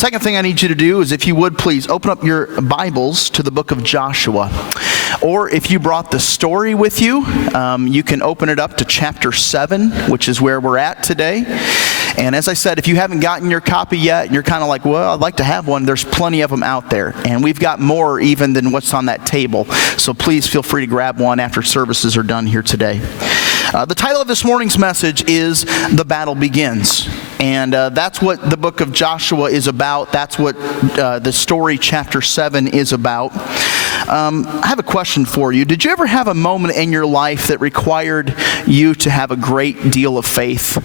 second thing I need you to do is, if you would please open up your Bibles to the book of Joshua. Or if you brought the story with you, you can open it up to chapter 7, which is where we're at today. And as I said, if you haven't gotten your copy yet, and you're kind of like, well, I'd like to have one, there's plenty of them out there. And we've got more even than what's on that table. So please feel free to grab one after services are done here today. The title of this morning's message is The Battle Begins. And that's what the book of Joshua is about. That's what the story, chapter 7, is about. I have a question for you. Did you ever have a moment in your life that required you to have a great deal of faith?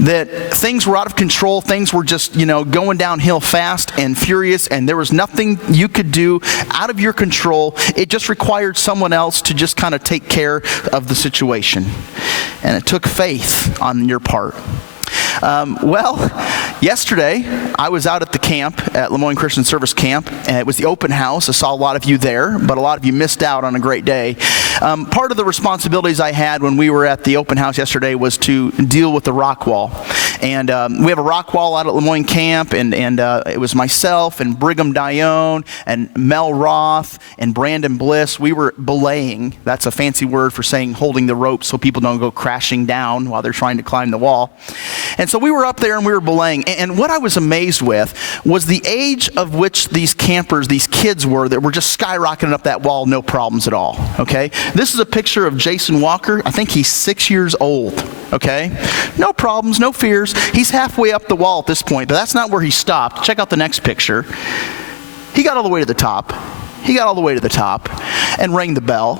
That things were out of control, things were just, going downhill fast and furious, and there was nothing you could do out of your control. It just required someone else to just kind of take care of the situation. And it took faith on your part. Yesterday, I was out at the camp, at Lemoyne Christian Service Camp, and it was the open house. I saw a lot of you there, but a lot of you missed out on a great day. Part of the responsibilities I had when we were at the open house yesterday was to deal with the rock wall. And we have a rock wall out at Lemoyne Camp, and it was myself and Brigham Dione and Mel Roth and Brandon Bliss. We were belaying. That's a fancy word for saying holding the rope so people don't go crashing down while they're trying to climb the wall. And so we were up there and we were belaying. And what I was amazed with was the age of which these campers, these kids were, that were just skyrocketing up that wall, no problems at all, okay? This is a picture of Jason Walker. I think he's 6 years old, okay? No problems, no fears. He's halfway up the wall at this point, but that's not where he stopped. Check out the next picture. He got all the way to the top. He got all the way to the top and rang the bell.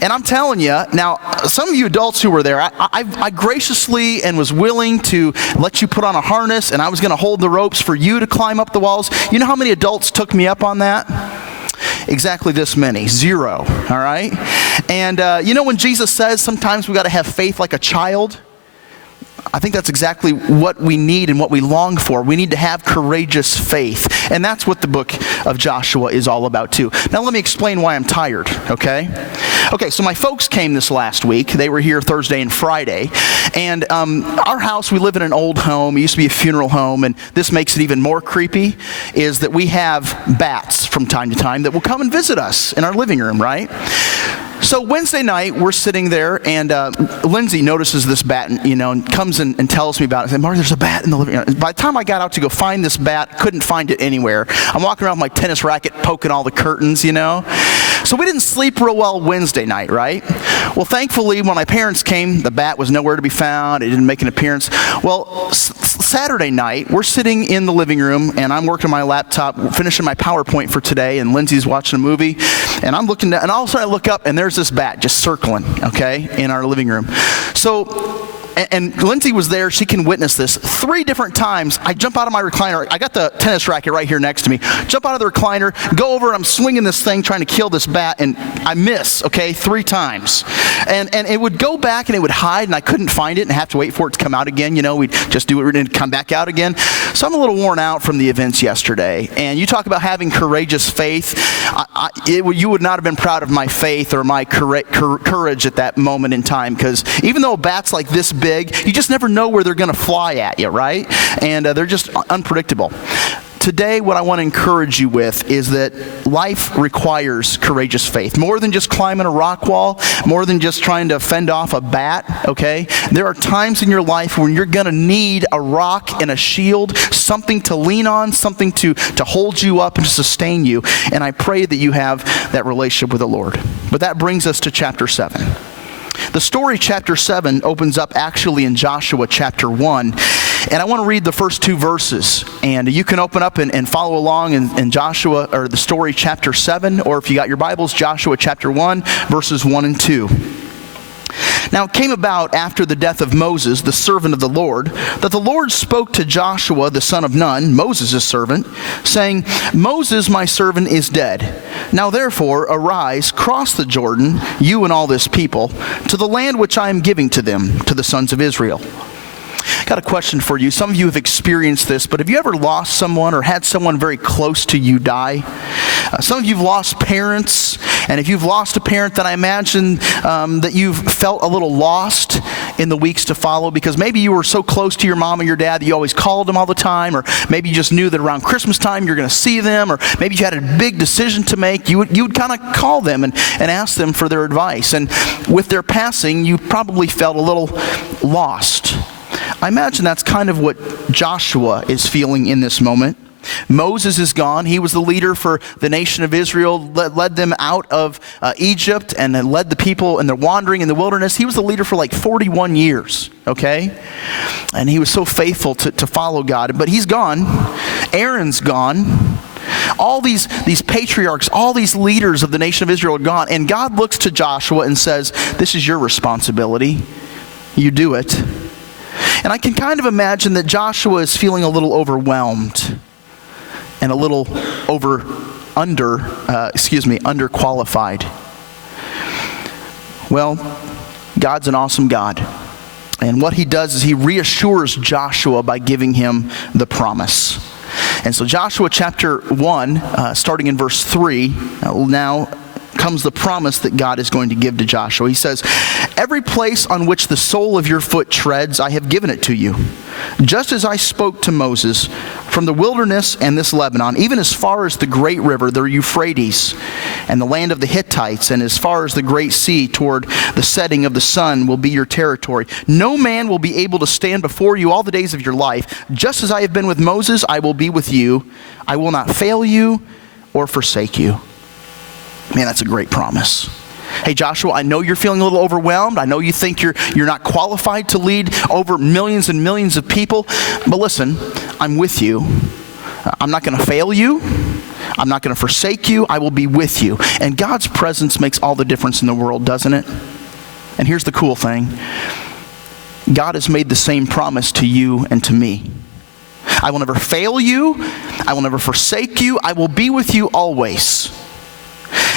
And I'm telling you, now, some of you adults who were there, I graciously and was willing to let you put on a harness, and I was going to hold the ropes for you to climb up the walls. You know how many adults took me up on that? Exactly this many. 0, all right? And when Jesus says sometimes we got to have faith like a child? I think that's exactly what we need and what we long for. We need to have courageous faith. And that's what the book of Joshua is all about too. Now let me explain why I'm tired, okay? Okay, so my folks came this last week. They were here Thursday and Friday. And our house, we live in an old home. It used to be a funeral home. And this makes it even more creepy, is that we have bats from time to time that will come and visit us in our living room, right? So Wednesday night, we're sitting there, and Lindsay notices this bat, and comes and tells me about it. I said, Mark, there's a bat in the living room. By the time I got out to go find this bat, couldn't find it anywhere. I'm walking around with my tennis racket, poking all the curtains, So we didn't sleep real well Wednesday night, right? Well, thankfully, when my parents came, the bat was nowhere to be found. It didn't make an appearance. Well, Saturday night, we're sitting in the living room, and I'm working on my laptop, finishing my PowerPoint for today, and Lindsay's watching a movie, and I'm looking, and all of a sudden I look up, and there's this bat just circling, okay, in our living room. So, and Lindsay was there. She can witness this. 3 different times, I jump out of my recliner. I got the tennis racket right here next to me. Jump out of the recliner, go over, and I'm swinging this thing, trying to kill this bat, and I miss, okay, 3 times. And it would go back, and it would hide, and I couldn't find it, and have to wait for it to come out again. We'd just do it and come back out again. So I'm a little worn out from the events yesterday. And you talk about having courageous faith. You would not have been proud of my faith or my courage at that moment in time, because even though bats like this big, you just never know where they're going to fly at you, right? And they're just unpredictable. Today, what I want to encourage you with is that life requires courageous faith. More than just climbing a rock wall, more than just trying to fend off a bat, okay? There are times in your life when you're going to need a rock and a shield, something to lean on, something to hold you up and to sustain you. And I pray that you have that relationship with the Lord. But that brings us to chapter 7. The story, chapter 7, opens up actually in Joshua chapter 1. And I want to read the first 2 verses. And you can open up and follow along in Joshua, or the story, chapter 7. Or if you got your Bibles, Joshua chapter 1, verses 1 and 2. Now it came about after the death of Moses, the servant of the Lord, that the Lord spoke to Joshua, the son of Nun, Moses' servant, saying, Moses, my servant, is dead. Now therefore arise, cross the Jordan, you and all this people, to the land which I am giving to them, to the sons of Israel. Got a question for you. Some of you have experienced this, but have you ever lost someone or had someone very close to you die? Some of you have lost parents, and if you've lost a parent, then I imagine that you've felt a little lost in the weeks to follow, because maybe you were so close to your mom and your dad that you always called them all the time, or maybe you just knew that around Christmas time you're going to see them, or maybe you had a big decision to make. You would kind of call them and ask them for their advice. And with their passing, you probably felt a little lost. I imagine that's kind of what Joshua is feeling in this moment. Moses is gone. He was the leader for the nation of Israel, led them out of Egypt, and led the people in their wandering in the wilderness. He was the leader for like 41 years, okay? And he was so faithful to follow God. But he's gone. Aaron's gone. All these patriarchs, all these leaders of the nation of Israel are gone. And God looks to Joshua and says, this is your responsibility. You do it. And I can kind of imagine that Joshua is feeling a little overwhelmed and a little underqualified. Well, God's an awesome God. And what he does is he reassures Joshua by giving him the promise. And so Joshua chapter 1, starting in verse 3, now comes the promise that God is going to give to Joshua. He says, every place on which the sole of your foot treads, I have given it to you. Just as I spoke to Moses, from the wilderness and this Lebanon, even as far as the great river, the Euphrates, and the land of the Hittites, and as far as the great sea toward the setting of the sun will be your territory. No man will be able to stand before you all the days of your life. Just as I have been with Moses, I will be with you. I will not fail you or forsake you. Man, that's a great promise. Hey, Joshua, I know you're feeling a little overwhelmed. I know you think you're not qualified to lead over millions and millions of people. But listen, I'm with you. I'm not going to fail you. I'm not going to forsake you. I will be with you. And God's presence makes all the difference in the world, doesn't it? And here's the cool thing. God has made the same promise to you and to me. I will never fail you. I will never forsake you. I will be with you always.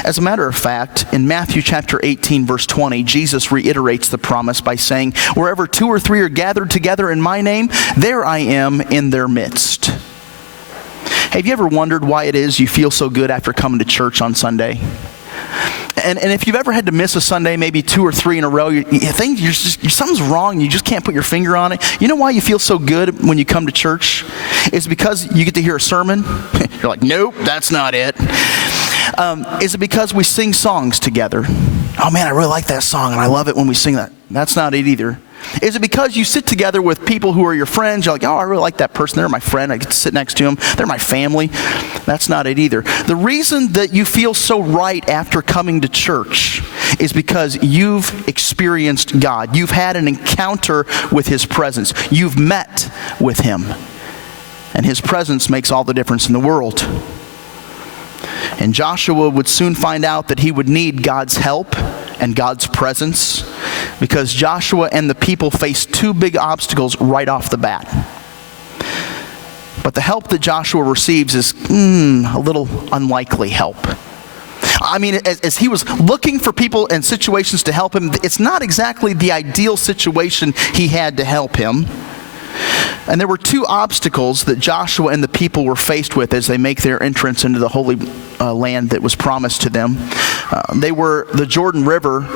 As a matter of fact, in Matthew chapter 18, verse 20, Jesus reiterates the promise by saying, wherever 2 or 3 are gathered together in my name, there I am in their midst. Have you ever wondered why it is you feel so good after coming to church on Sunday? And if you've ever had to miss a Sunday, maybe 2 or 3 in a row, you think something's wrong, you just can't put your finger on it. You know why you feel so good when you come to church? It's because you get to hear a sermon. You're like, nope, that's not it. Is it because we sing songs together? Oh man, I really like that song and I love it when we sing that. That's not it either. Is it because you sit together with people who are your friends? You're like, oh, I really like that person. They're my friend. I get to sit next to them. They're my family. That's not it either. The reason that you feel so right after coming to church is because you've experienced God. You've had an encounter with his presence. You've met with him. And his presence makes all the difference in the world. And Joshua would soon find out that he would need God's help and God's presence, because Joshua and the people faced 2 big obstacles right off the bat. But the help that Joshua receives is a little unlikely help. I mean, as he was looking for people and situations to help him, it's not exactly the ideal situation he had to help him. And there were 2 obstacles that Joshua and the people were faced with as they make their entrance into the holy land that was promised to them. They were the Jordan River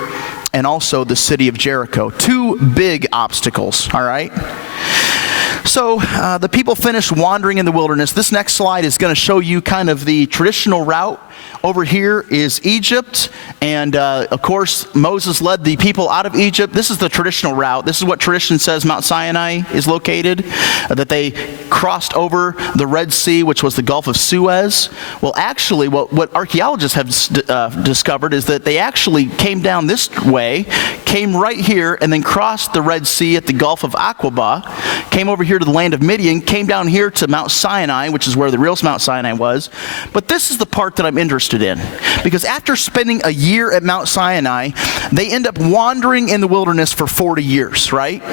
and also the city of Jericho. 2 big obstacles, all right? So the people finished wandering in the wilderness. This next slide is going to show you kind of the traditional route. Over here is Egypt, and of course, Moses led the people out of Egypt. This is the traditional route. This is what tradition says Mount Sinai is located, that they crossed over the Red Sea, which was the Gulf of Suez. Well, actually, what archaeologists have discovered is that they actually came down this way, came right here, and then crossed the Red Sea at the Gulf of Aqaba, came over here to the land of Midian, came down here to Mount Sinai, which is where the real Mount Sinai was. But this is the part that I'm interested in, because after spending a year at Mount Sinai, they end up wandering in the wilderness for 40 years, right?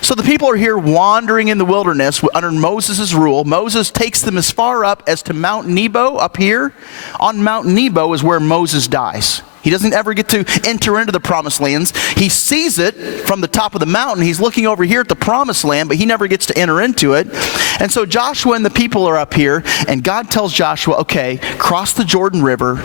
So the people are here wandering in the wilderness under Moses' rule. Moses takes them as far up as to Mount Nebo up here. On Mount Nebo is where Moses dies. He doesn't ever get to enter into the promised lands. He sees it from the top of the mountain. He's looking over here at the promised land, but he never gets to enter into it. And so Joshua and the people are up here, and God tells Joshua, okay, cross the Jordan River,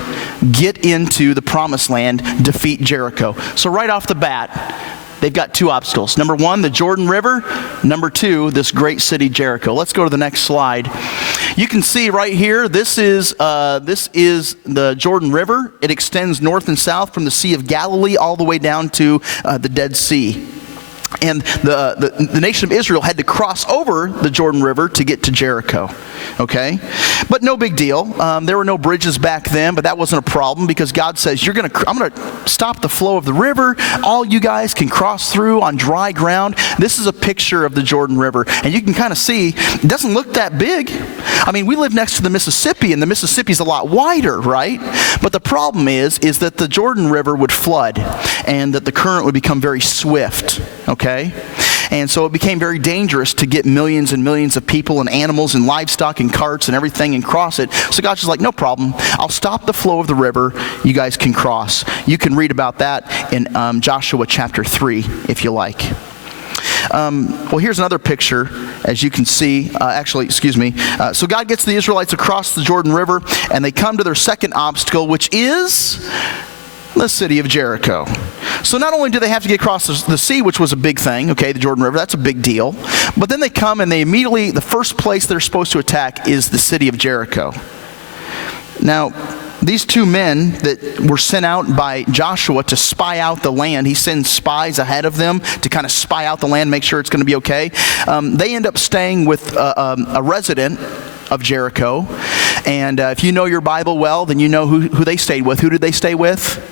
get into the promised land, defeat Jericho. So right off the bat, they've got two obstacles. Number one, the Jordan River. Number two, this great city, Jericho. Let's go to the next slide. You can see right here, this is the Jordan River. It extends north and south from the Sea of Galilee all the way down to the Dead Sea. And the nation of Israel had to cross over the Jordan River to get to Jericho, okay? But no big deal. There were no bridges back then, but that wasn't a problem because God says, I'm going to stop the flow of the river. All you guys can cross through on dry ground. This is a picture of the Jordan River. And you can kind of see, it doesn't look that big. I mean, we live next to the Mississippi, and the Mississippi's a lot wider, right? But the problem is that the Jordan River would flood, and that the current would become very swift, okay? And so it became very dangerous to get millions and millions of people and animals and livestock and carts and everything and cross it. So God's just like, no problem. I'll stop the flow of the river. You guys can cross. You can read about that in Joshua chapter 3 if you like. Well, here's another picture, as you can see. So God gets the Israelites across the Jordan River, and they come to their second obstacle, which is the city of Jericho. So not only do they have to get across the sea, which was a big thing, okay, the Jordan River, that's a big deal, but then they come and they immediately, the first place they're supposed to attack is the city of Jericho. Now, these two men that were sent out by Joshua to spy out the land, he sends spies ahead of them to kind of spy out the land, make sure it's going to be okay. They end up staying with a resident of Jericho. And if you know your Bible well, then you know who they stayed with. Who did they stay with?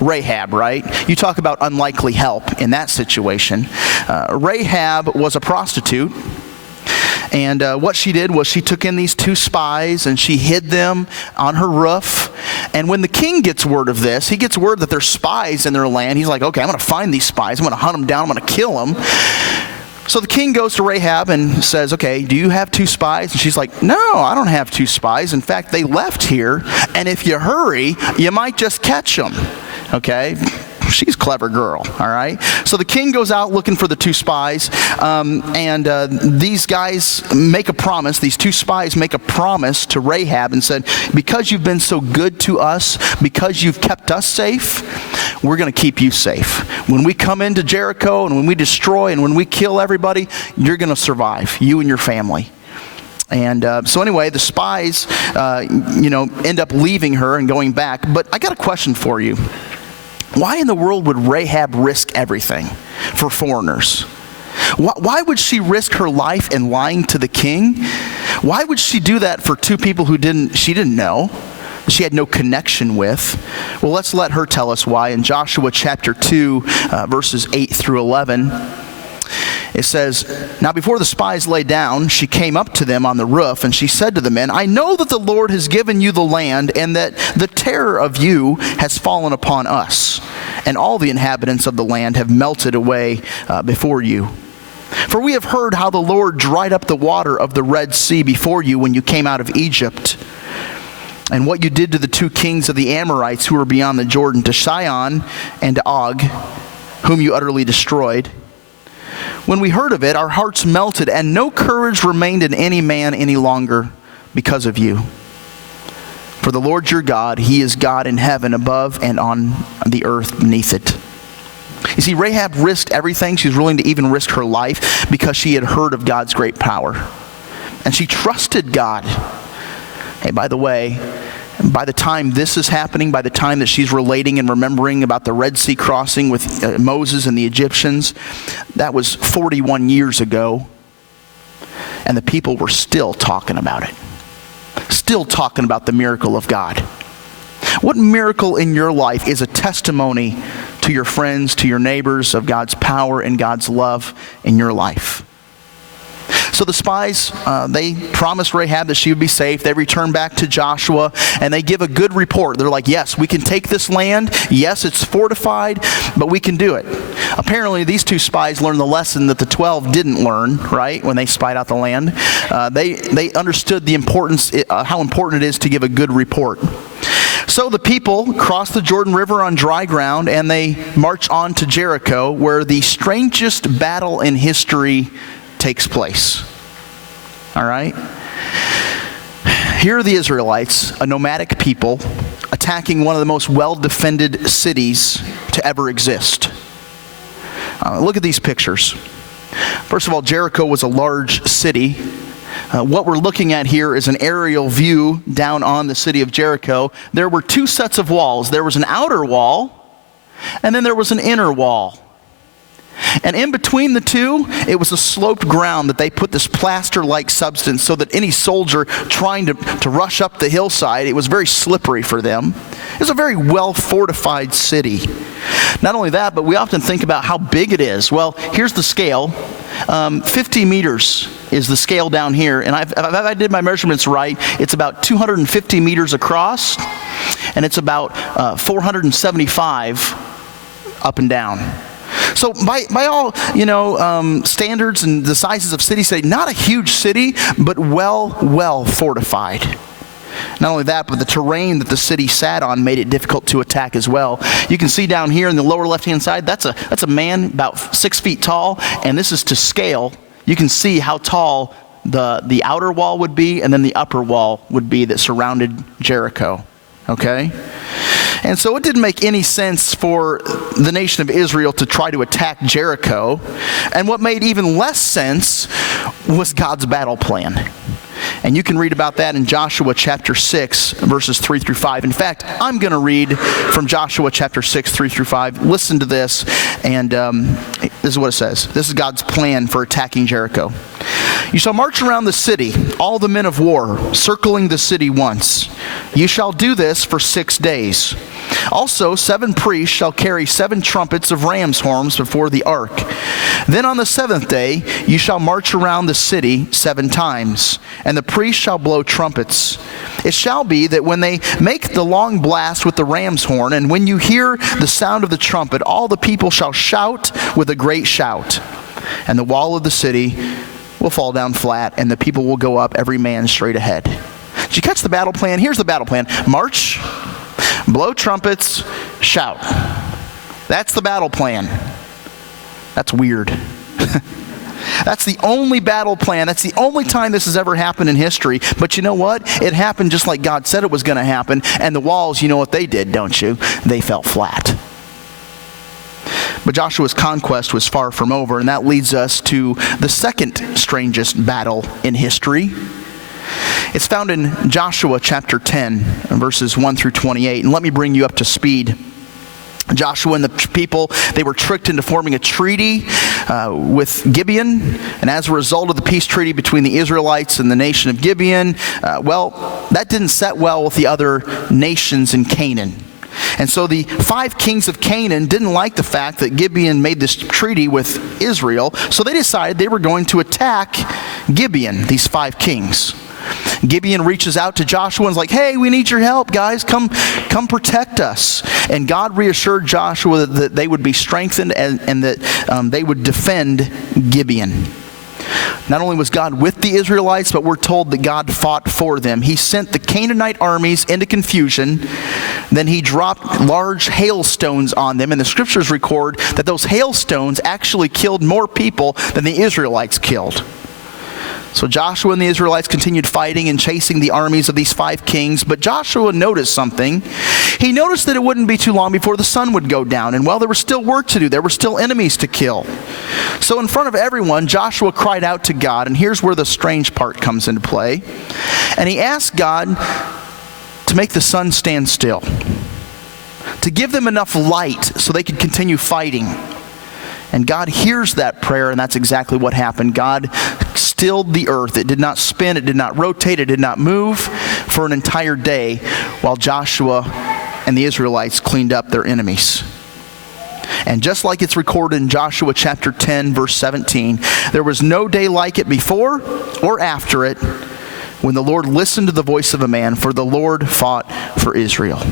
Rahab, right? You talk about unlikely help in that situation. Rahab was a prostitute. And what she did was she took in these two spies and she hid them on her roof. And when the king gets word of this, he gets word that there's spies in their land. He's like, okay, I'm going to find these spies. I'm going to hunt them down. I'm going to kill them. So the king goes to Rahab and says, okay, do you have two spies? And she's like, no, I don't have two spies. In fact, they left here. And if you hurry, you might just catch them. Okay? She's a clever girl, all right? So the king goes out looking for the two spies, and these guys make a promise. These two spies make a promise to Rahab and said, because you've been so good to us, because you've kept us safe, we're going to keep you safe. When we come into Jericho and when we destroy and when we kill everybody, you're going to survive, you and your family. And so anyway, the spies, end up leaving her and going back. But I got a question for you. Why in the world would Rahab risk everything for foreigners? Why would she risk her life in lying to the king? Why would she do that for two people she didn't know, she had no connection with? Well, let's let her tell us why. In Joshua chapter 2, verses 8 through 11, it says, now before the spies lay down, she came up to them on the roof, and she said to the men, I know that the Lord has given you the land, and that the terror of you has fallen upon us, and all the inhabitants of the land have melted away before you. For we have heard how the Lord dried up the water of the Red Sea before you when you came out of Egypt, and what you did to the two kings of the Amorites who were beyond the Jordan, to Sihon and to Og, whom you utterly destroyed. When we heard of it, our hearts melted, and no courage remained in any man any longer because of you. For the Lord your God, He is God in heaven above and on the earth beneath it. You see, Rahab risked everything. She was willing to even risk her life because she had heard of God's great power. And she trusted God. Hey, by the way, by the time this is happening, by the time that she's relating and remembering about the Red Sea crossing with Moses and the Egyptians, that was 41 years ago, and the people were still talking about it. Still talking about the miracle of God. What miracle in your life is a testimony to your friends, to your neighbors, of God's power and God's love in your life? So the spies, they promised Rahab that she would be safe. They return back to Joshua, and they give a good report. They're like, yes, we can take this land. Yes, it's fortified, but we can do it. Apparently, these two spies learned the lesson that the 12 didn't learn, right, when they spied out the land. They understood the importance, how important it is to give a good report. So the people cross the Jordan River on dry ground, and they march on to Jericho, where the strangest battle in history takes place. All right? Here are the Israelites, a nomadic people, attacking one of the most well-defended cities to ever exist. Look at these pictures. First of all, Jericho was a large city. What we're looking at here is an aerial view down on the city of Jericho. There were two sets of walls. There was an outer wall, and then there was an inner wall. And in between the two, it was a sloped ground that they put this plaster-like substance so that any soldier trying to rush up the hillside, it was very slippery for them. It was a very well-fortified city. Not only that, but we often think about how big it is. Well, here's the scale. 50 meters is the scale down here. And if I did my measurements right, it's about 250 meters across, and it's about 475 up and down. So by all, standards and the sizes of cities, say not a huge city, but well fortified. Not only that, but the terrain that the city sat on made it difficult to attack as well. You can see down here in the lower left-hand side, that's a man about 6 feet tall, and this is to scale. You can see how tall the outer wall would be, and then the upper wall would be that surrounded Jericho. Okay? And so it didn't make any sense for the nation of Israel to try to attack Jericho. And what made even less sense was God's battle plan. And you can read about that in Joshua chapter 6, verses 3 through 5. In fact, I'm going to read from Joshua chapter 6, 3 through 5. Listen to this, and this is what it says. This is God's plan for attacking Jericho. You shall march around the city, all the men of war, circling the city once. You shall do this for 6 days. Also, 7 priests shall carry 7 trumpets of ram's horns before the ark. Then on the 7th day, you shall march around the city 7 times, and the priests shall blow trumpets. It shall be that when they make the long blast with the ram's horn, and when you hear the sound of the trumpet, all the people shall shout with a great shout. And the wall of the city will fall down flat, and the people will go up, every man straight ahead. Did you catch the battle plan? Here's the battle plan. March, blow trumpets, shout. That's the battle plan. That's weird. That's the only battle plan. That's the only time this has ever happened in history. But you know what? It happened just like God said it was going to happen. And the walls, you know what they did, don't you? They fell flat. But Joshua's conquest was far from over, and that leads us to the second strangest battle in history. It's found in Joshua chapter 10, verses 1 through 28. And let me bring you up to speed. Joshua and the people, they were tricked into forming a treaty with Gibeon. And as a result of the peace treaty between the Israelites and the nation of Gibeon, that didn't set well with the other nations in Canaan. And so the 5 kings of Canaan didn't like the fact that Gibeon made this treaty with Israel. So they decided they were going to attack Gibeon, these 5 kings. Gibeon reaches out to Joshua and is like, hey, we need your help, guys. Come protect us. And God reassured Joshua that they would be strengthened and that they would defend Gibeon. Not only was God with the Israelites, but we're told that God fought for them. He sent the Canaanite armies into confusion. Then he dropped large hailstones on them. And the scriptures record that those hailstones actually killed more people than the Israelites killed. So Joshua and the Israelites continued fighting and chasing the armies of these 5 kings. But Joshua noticed something. He noticed that it wouldn't be too long before the sun would go down. And there was still work to do. There were still enemies to kill. So in front of everyone, Joshua cried out to God. And here's where the strange part comes into play. And he asked God to make the sun stand still, to give them enough light so they could continue fighting. And God hears that prayer, and that's exactly what happened. God stilled the earth. It did not spin, it did not rotate, it did not move for an entire day while Joshua and the Israelites cleaned up their enemies. And just like it's recorded in Joshua chapter 10, verse 17, there was no day like it before or after it when the Lord listened to the voice of a man, for the Lord fought for Israel.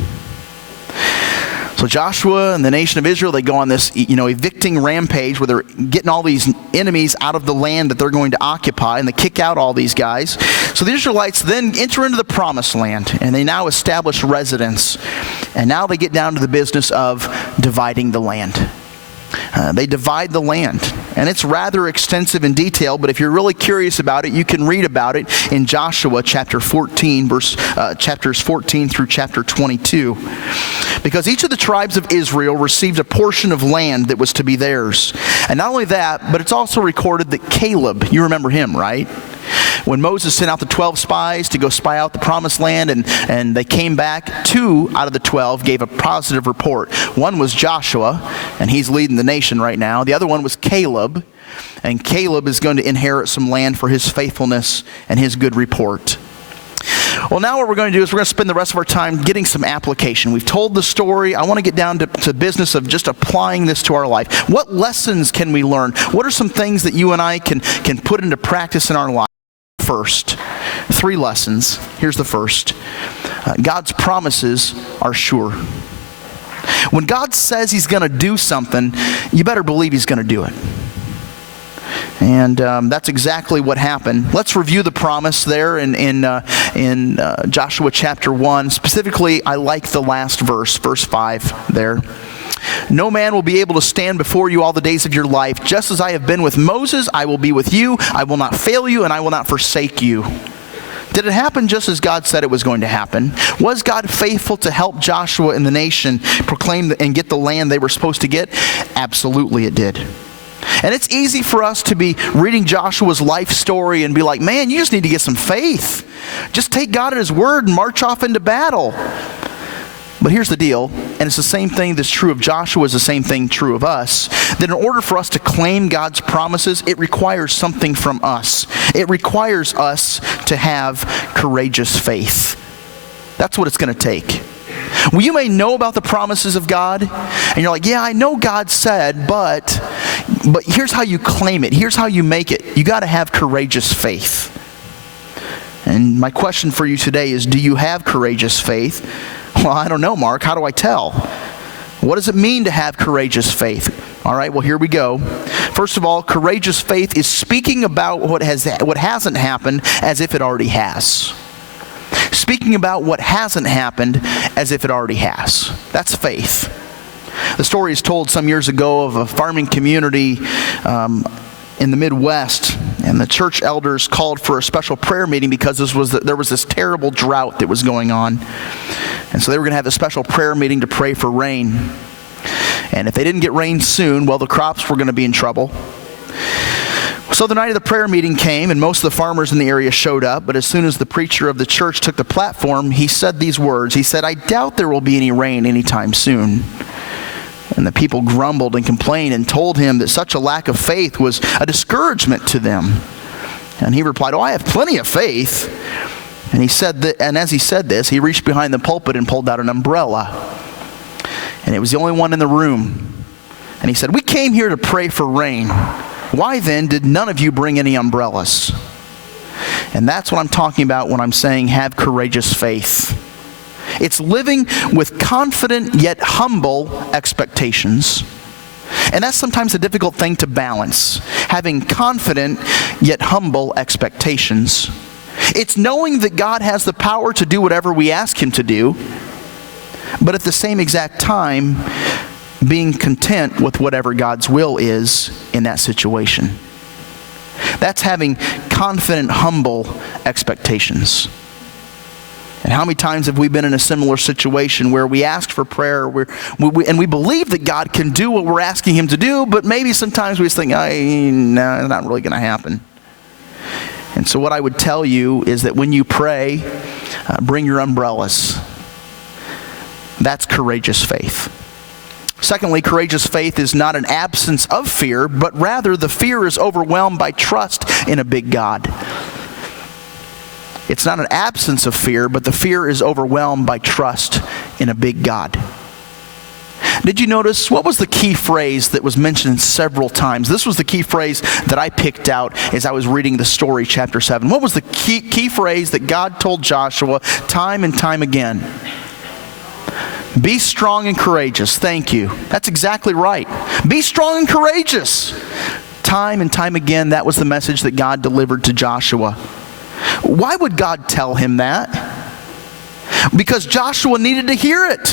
So Joshua and the nation of Israel, they go on this, evicting rampage where they're getting all these enemies out of the land that they're going to occupy, and they kick out all these guys. So the Israelites then enter into the promised land, and they now establish residence. And now they get down to the business of dividing the land. They divide the land, and it's rather extensive in detail, but if you're really curious about it, you can read about it in Joshua chapter 14, chapters 14 through chapter 22. Because each of the tribes of Israel received a portion of land that was to be theirs. And not only that, but it's also recorded that Caleb, you remember him, right? When Moses sent out the 12 spies to go spy out the promised land, and they came back, 2 out of the 12 gave a positive report. One was Joshua, and he's leading the nation right now. The other one was Caleb, and Caleb is going to inherit some land for his faithfulness and his good report. Well, now what we're going to do is we're going to spend the rest of our time getting some application. We've told the story. I want to get down to business of just applying this to our life. What lessons can we learn? What are some things that you and I can put into practice in our life? First, 3 lessons. Here's the first. God's promises are sure. When God says he's going to do something, you better believe he's going to do it. And that's exactly what happened. Let's review the promise there in Joshua chapter 1. Specifically, I like the last verse 5 there. No man will be able to stand before you all the days of your life. Just as I have been with Moses, I will be with you. I will not fail you, and I will not forsake you. Did it happen just as God said it was going to happen? Was God faithful to help Joshua and the nation proclaim and get the land they were supposed to get? Absolutely it did. And it's easy for us to be reading Joshua's life story and be like, man, you just need to get some faith. Just take God at his word and march off into battle. But here's the deal, and it's the same thing that's true of Joshua is the same thing true of us, that in order for us to claim God's promises, it requires something from us. It requires us to have courageous faith. That's what it's going to take. Well, you may know about the promises of God, and you're like, yeah, I know God said, but here's how you claim it. Here's how you make it. You got to have courageous faith. And my question for you today is, do you have courageous faith? Well, I don't know, Mark. How do I tell? What does it mean to have courageous faith? All right, well, here we go. First of all, courageous faith is speaking about what hasn't happened as if it already has. Speaking about what hasn't happened as if it already has. That's faith. The story is told some years ago of a farming community in the Midwest, and the church elders called for a special prayer meeting because there was this terrible drought that was going on. And so they were going to have a special prayer meeting to pray for rain. And if they didn't get rain soon, well, the crops were going to be in trouble. So the night of the prayer meeting came, and most of the farmers in the area showed up, but as soon as the preacher of the church took the platform, he said these words. He said, "I doubt there will be any rain anytime soon." And the people grumbled and complained and told him that such a lack of faith was a discouragement to them. And he replied, "Oh, I have plenty of faith." And he said that, and as he said this, he reached behind the pulpit and pulled out an umbrella. And it was the only one in the room. And he said, "We came here to pray for rain. Why then did none of you bring any umbrellas?" And that's what I'm talking about when I'm saying have courageous faith. It's living with confident yet humble expectations. And that's sometimes a difficult thing to balance. Having confident yet humble expectations. It's knowing that God has the power to do whatever we ask him to do, but at the same exact time, being content with whatever God's will is in that situation. That's having confident, humble expectations. And how many times have we been in a similar situation where we ask for prayer and we believe that God can do what we're asking him to do, but maybe sometimes we just think, no, it's not really going to happen. And so what I would tell you is that when you pray, bring your umbrellas. That's courageous faith. Secondly, courageous faith is not an absence of fear, but rather the fear is overwhelmed by trust in a big God. It's not an absence of fear, but the fear is overwhelmed by trust in a big God. Did you notice, what was the key phrase that was mentioned several times? This was the key phrase that I picked out as I was reading the story, chapter 7. What was the key phrase that God told Joshua time and time again? Be strong and courageous. Thank you. That's exactly right. Be strong and courageous. Time and time again, that was the message that God delivered to Joshua. Why would God tell him that? Because Joshua needed to hear it.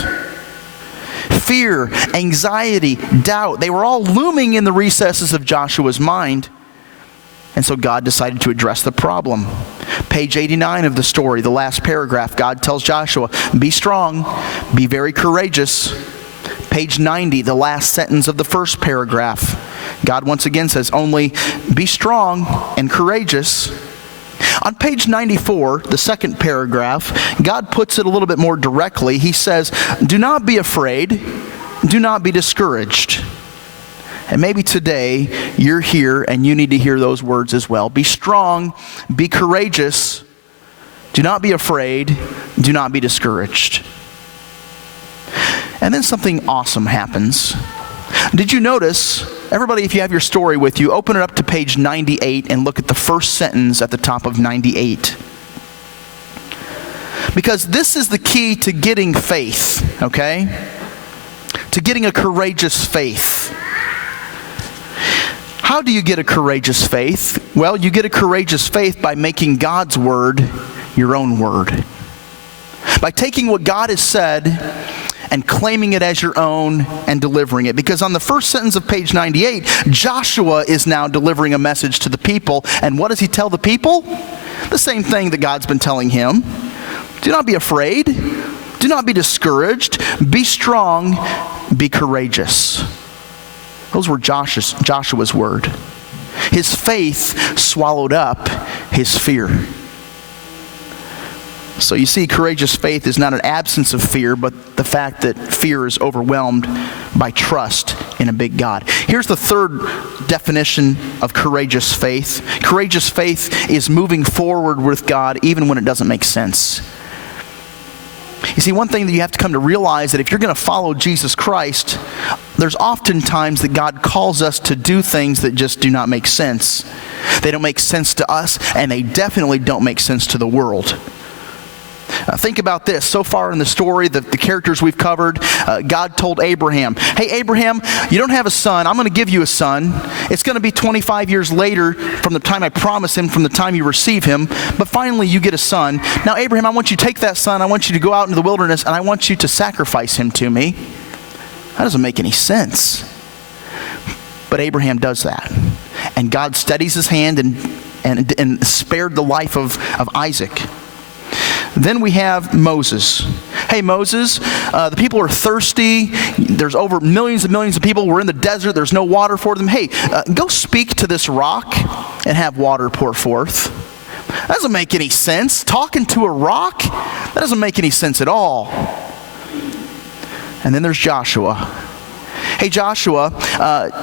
Fear, anxiety, doubt, they were all looming in the recesses of Joshua's mind. And so God decided to address the problem. Page 89 of the story, the last paragraph, God tells Joshua, be strong, be very courageous. Page 90, the last sentence of the first paragraph, God once again says, only be strong and courageous. On page 94, the second paragraph, God puts it a little bit more directly. He says, do not be afraid, do not be discouraged. And maybe today you're here and you need to hear those words as well. Be strong, be courageous, do not be afraid, do not be discouraged. And then something awesome happens. Did you notice, everybody, if you have your story with you, open it up to page 98 and look at the first sentence at the top of 98. Because this is the key to getting faith, okay? To getting a courageous faith. How do you get a courageous faith? Well, you get a courageous faith by making God's word your own word. By taking what God has said and claiming it as your own and delivering it. Because on the first sentence of page 98, Joshua is now delivering a message to the people. And what does he tell the people? The same thing that God's been telling him. Do not be afraid. Do not be discouraged. Be strong. Be courageous. Those were Joshua's word. His faith swallowed up his fear. So you see, courageous faith is not an absence of fear, but the fact that fear is overwhelmed by trust in a big God. Here's the third definition of courageous faith. Courageous faith is moving forward with God even when it doesn't make sense. You see, one thing that you have to come to realize that if you're going to follow Jesus Christ, there's often times that God calls us to do things that just do not make sense. They don't make sense to us, and they definitely don't make sense to the world. Think about this. So far in the story, the characters we've covered, God told Abraham, hey, Abraham, you don't have a son. I'm going to give you a son. It's going to be 25 years later from the time I promise him, from the time you receive him. But finally, you get a son. Now, Abraham, I want you to take that son. I want you to go out into the wilderness, and I want you to sacrifice him to me. That doesn't make any sense. But Abraham does that. And God steadies his hand and spared the life of Isaac. Then we have Moses. Hey, Moses, the people are thirsty. There's over millions and millions of people. We're in the desert. There's no water for them. Hey, go speak to this rock and have water pour forth. That doesn't make any sense. Talking to a rock? That doesn't make any sense at all. And then there's Joshua. Hey, Joshua,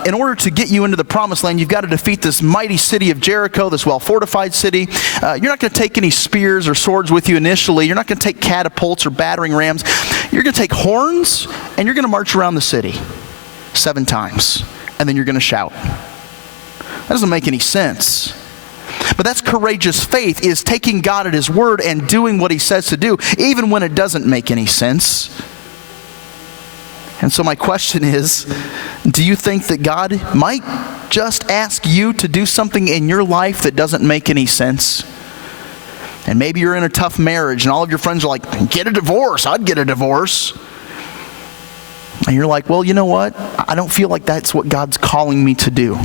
in order to get you into the promised land, you've got to defeat this mighty city of Jericho, this well-fortified city. You're not going to take any spears or swords with you initially. You're not going to take catapults or battering rams. You're going to take horns, and you're going to march around the city 7 times, and then you're going to shout. That doesn't make any sense. But that's courageous faith, is taking God at his word and doing what he says to do, even when it doesn't make any sense. And so my question is, do you think that God might just ask you to do something in your life that doesn't make any sense? And maybe you're in a tough marriage and all of your friends are like, get a divorce. I'd get a divorce. And you're like, well, you know what? I don't feel like that's what God's calling me to do.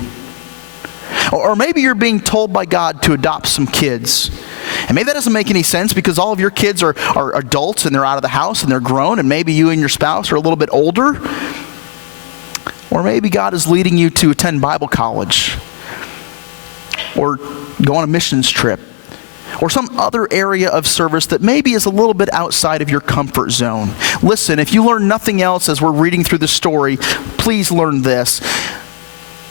Or maybe you're being told by God to adopt some kids. And maybe that doesn't make any sense because all of your kids are adults and they're out of the house and they're grown, and maybe you and your spouse are a little bit older. Or maybe God is leading you to attend Bible college or go on a missions trip or some other area of service that maybe is a little bit outside of your comfort zone. Listen, if you learn nothing else as we're reading through the story, please learn this.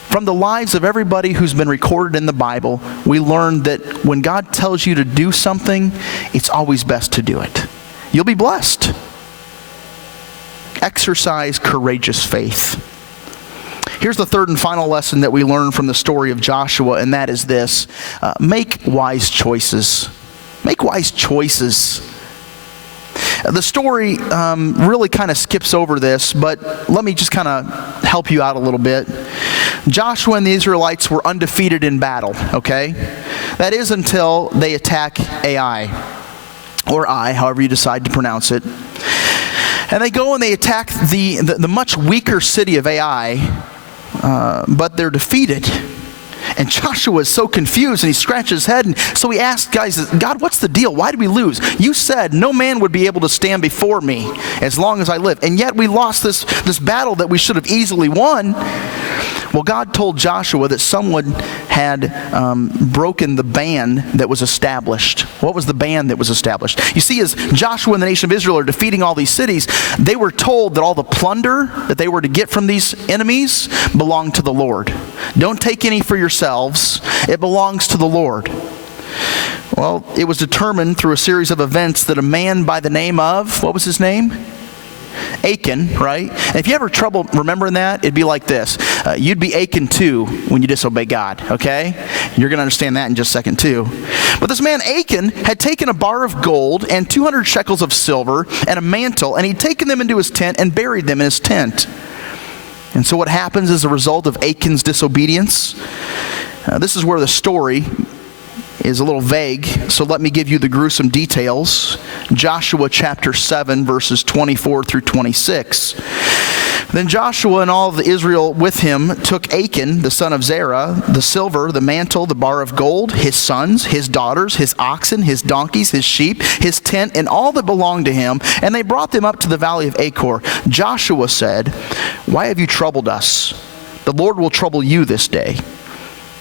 From the lives of everybody who's been recorded in the Bible, we learn that when God tells you to do something, it's always best to do it. You'll be blessed. Exercise courageous faith. Here's the third and final lesson that we learn from the story of Joshua, and that is this. Make wise choices. Make wise choices. The story really kind of skips over this, but let me just kind of help you out a little bit. Joshua and the Israelites were undefeated in battle, okay? That is until they attack Ai, or I, however you decide to pronounce it. And they go and they attack the much weaker city of Ai, but they're defeated. And Joshua is so confused, and he scratches his head, and so he asks, guys, God, what's the deal? Why did we lose? You said no man would be able to stand before me as long as I live, and yet we lost this battle that we should have easily won. Well, God told Joshua that someone had broken the ban that was established. What was the ban that was established? You see, as Joshua and the nation of Israel are defeating all these cities, they were told that all the plunder that they were to get from these enemies belonged to the Lord. Don't take any for yourselves. It belongs to the Lord. Well, it was determined through a series of events that a man by the name of, what was his name? Achan, right? And if you have trouble remembering that, it'd be like this. You'd be Achan too when you disobey God, okay? You're going to understand that in just a second too. But this man Achan had taken a bar of gold and 200 shekels of silver and a mantle, and he'd taken them into his tent and buried them in his tent. And so what happens as a result of Achan's disobedience? This is where the story is a little vague, so let me give you the gruesome details. Joshua chapter 7, verses 24 through 26. Then Joshua and all of Israel with him took Achan, the son of Zerah, the silver, the mantle, the bar of gold, his sons, his daughters, his oxen, his donkeys, his sheep, his tent, and all that belonged to him, and they brought them up to the valley of Achor. Joshua said, "Why have you troubled us? The Lord will trouble you this day."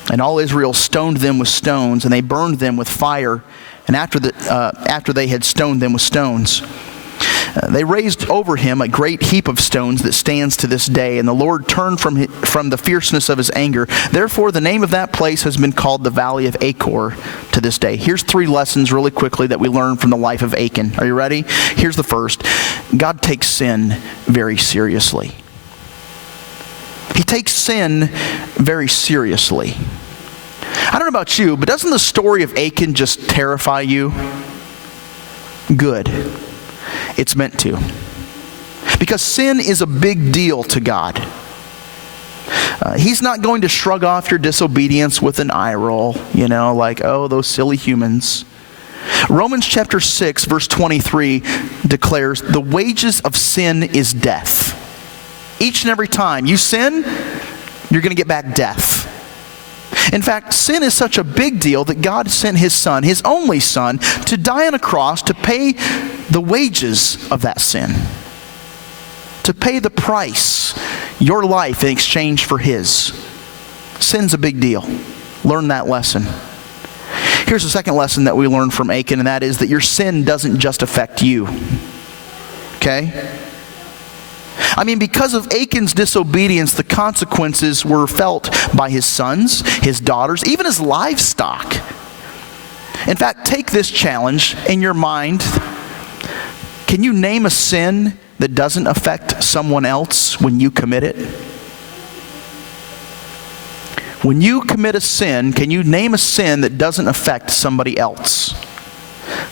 And all Israel stoned them with stones, and they burned them with fire. And after they had stoned them with stones, they raised over him a great heap of stones that stands to this day. And the Lord turned from the fierceness of his anger. Therefore, the name of that place has been called the Valley of Achor to this day. Here's 3 lessons really quickly that we learn from the life of Achan. Are you ready? Here's the first. God takes sin very seriously. He takes sin very seriously. I don't know about you, but doesn't the story of Achan just terrify you? Good. It's meant to. Because sin is a big deal to God. He's not going to shrug off your disobedience with an eye roll, like, oh, those silly humans. Romans chapter 6, verse 23 declares, the wages of sin is death. Each and every time you sin, you're going to get back death. In fact, sin is such a big deal that God sent his son, his only son, to die on a cross to pay the wages of that sin. To pay the price, your life in exchange for his. Sin's a big deal. Learn that lesson. Here's the second lesson that we learn from Achan, and that is that your sin doesn't just affect you. Okay? Because of Achan's disobedience, the consequences were felt by his sons, his daughters, even his livestock. In fact, take this challenge in your mind. Can you name a sin that doesn't affect someone else when you commit it? When you commit a sin, can you name a sin that doesn't affect somebody else?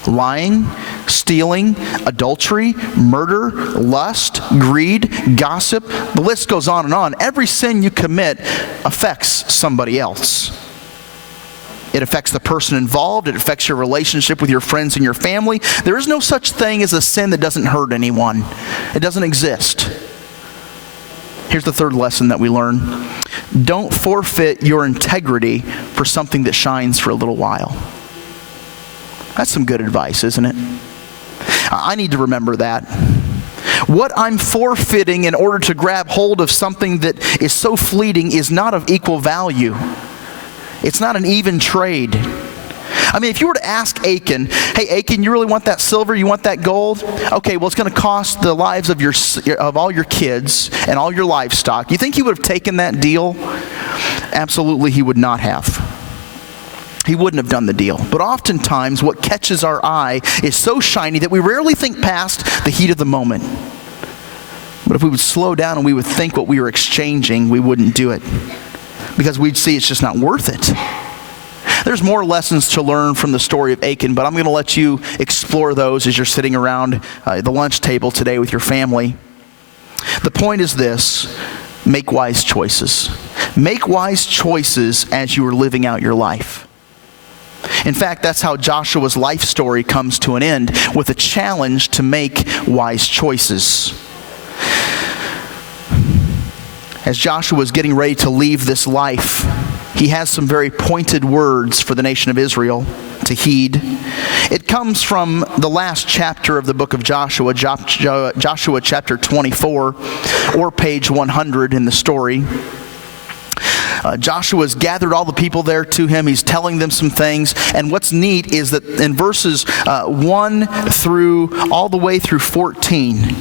Lying, stealing, adultery, murder, lust, greed, gossip. The list goes on and on. Every sin you commit affects somebody else. It affects the person involved. It affects your relationship with your friends and your family. There is no such thing as a sin that doesn't hurt anyone. It doesn't exist. Here's the third lesson that we learn. Don't forfeit your integrity for something that shines for a little while. That's some good advice, isn't it? I need to remember that. What I'm forfeiting in order to grab hold of something that is so fleeting is not of equal value. It's not an even trade. If you were to ask Achan, hey, Achan, you really want that silver? You want that gold? Okay, well, it's going to cost the lives of all your kids and all your livestock. You think he would have taken that deal? Absolutely, he would not have. He wouldn't have done the deal. But oftentimes, what catches our eye is so shiny that we rarely think past the heat of the moment. But if we would slow down and we would think what we were exchanging, we wouldn't do it. Because we'd see it's just not worth it. There's more lessons to learn from the story of Achan, but I'm going to let you explore those as you're sitting around the lunch table today with your family. The point is this: make wise choices. Make wise choices as you are living out your life. In fact, that's how Joshua's life story comes to an end, with a challenge to make wise choices. As Joshua is getting ready to leave this life, he has some very pointed words for the nation of Israel to heed. It comes from the last chapter of the book of Joshua, Joshua chapter 24, or page 100 in the story. Joshua's gathered all the people there to him. He's telling them some things. And what's neat is that in verses 1 through all the way through 14,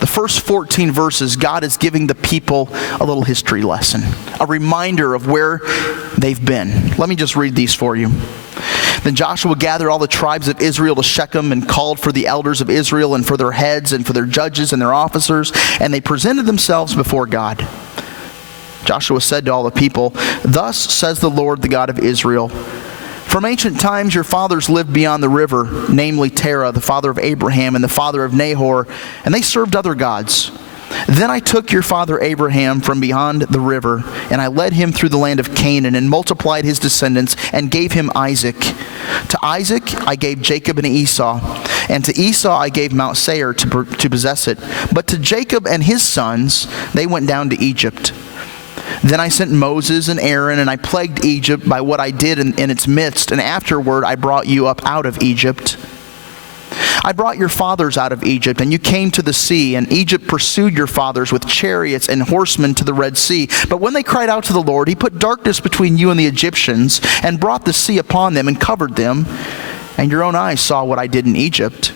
the first 14 verses, God is giving the people a little history lesson, a reminder of where they've been. Let me just read these for you. Then Joshua gathered all the tribes of Israel to Shechem and called for the elders of Israel and for their heads and for their judges and their officers, and they presented themselves before God. Joshua said to all the people, "Thus says the Lord, the God of Israel, from ancient times your fathers lived beyond the river, namely Terah, the father of Abraham and the father of Nahor, and they served other gods. Then I took your father Abraham from beyond the river, and I led him through the land of Canaan and multiplied his descendants and gave him Isaac. To Isaac I gave Jacob and Esau, and to Esau I gave Mount Seir to possess it. But to Jacob and his sons they went down to Egypt. Then I sent Moses and Aaron, and I plagued Egypt by what I did in its midst, and afterward I brought you up out of Egypt. I brought your fathers out of Egypt, and you came to the sea, and Egypt pursued your fathers with chariots and horsemen to the Red Sea. But when they cried out to the Lord, he put darkness between you and the Egyptians, and brought the sea upon them and covered them. And your own eyes saw what I did in Egypt,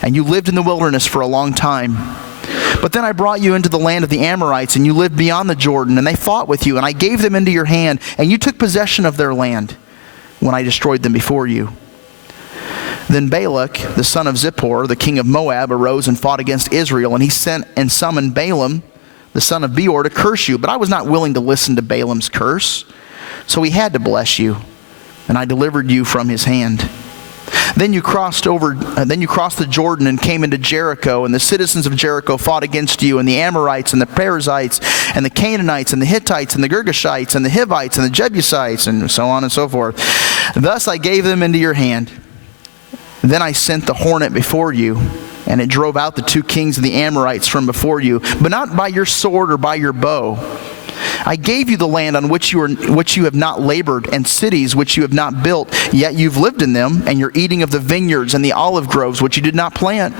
and you lived in the wilderness for a long time. But then I brought you into the land of the Amorites, and you lived beyond the Jordan, and they fought with you, and I gave them into your hand, and you took possession of their land when I destroyed them before you. Then Balak, the son of Zippor, the king of Moab, arose and fought against Israel, and he sent and summoned Balaam, the son of Beor, to curse you. But I was not willing to listen to Balaam's curse, so he had to bless you, and I delivered you from his hand. Then you crossed the Jordan and came into Jericho, and the citizens of Jericho fought against you, and the Amorites and the Perizzites and the Canaanites and the Hittites and the Girgashites and the Hivites and the Jebusites, and so on and so forth. Thus I gave them into your hand. Then I sent the hornet before you, and it drove out the 2 kings of the Amorites from before you, but not by your sword or by your bow. I gave you the land on which you have not labored, and cities which you have not built, yet you've lived in them, and you're eating of the vineyards and the olive groves which you did not plant.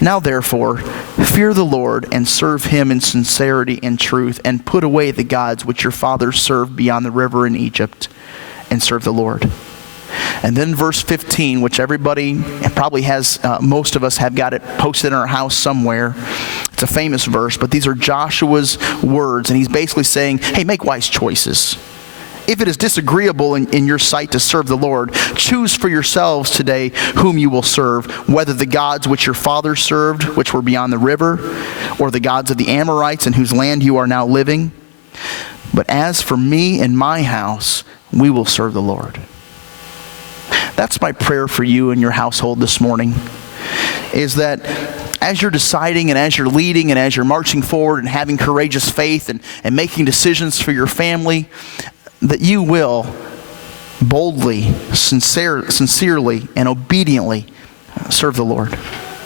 Now therefore, fear the Lord and serve him in sincerity and truth, and put away the gods which your fathers served beyond the river in Egypt, and serve the Lord." And then verse 15, which everybody probably has, most of us have got it posted in our house somewhere. It's a famous verse, but these are Joshua's words, and he's basically saying, hey, make wise choices. If it is disagreeable in your sight to serve the Lord, choose for yourselves today whom you will serve, whether the gods which your fathers served, which were beyond the river, or the gods of the Amorites in whose land you are now living. But as for me and my house, we will serve the Lord. That's my prayer for you and your household this morning, is that as you're deciding and as you're leading and as you're marching forward and having courageous faith and making decisions for your family, that you will boldly, sincerely, and obediently serve the Lord.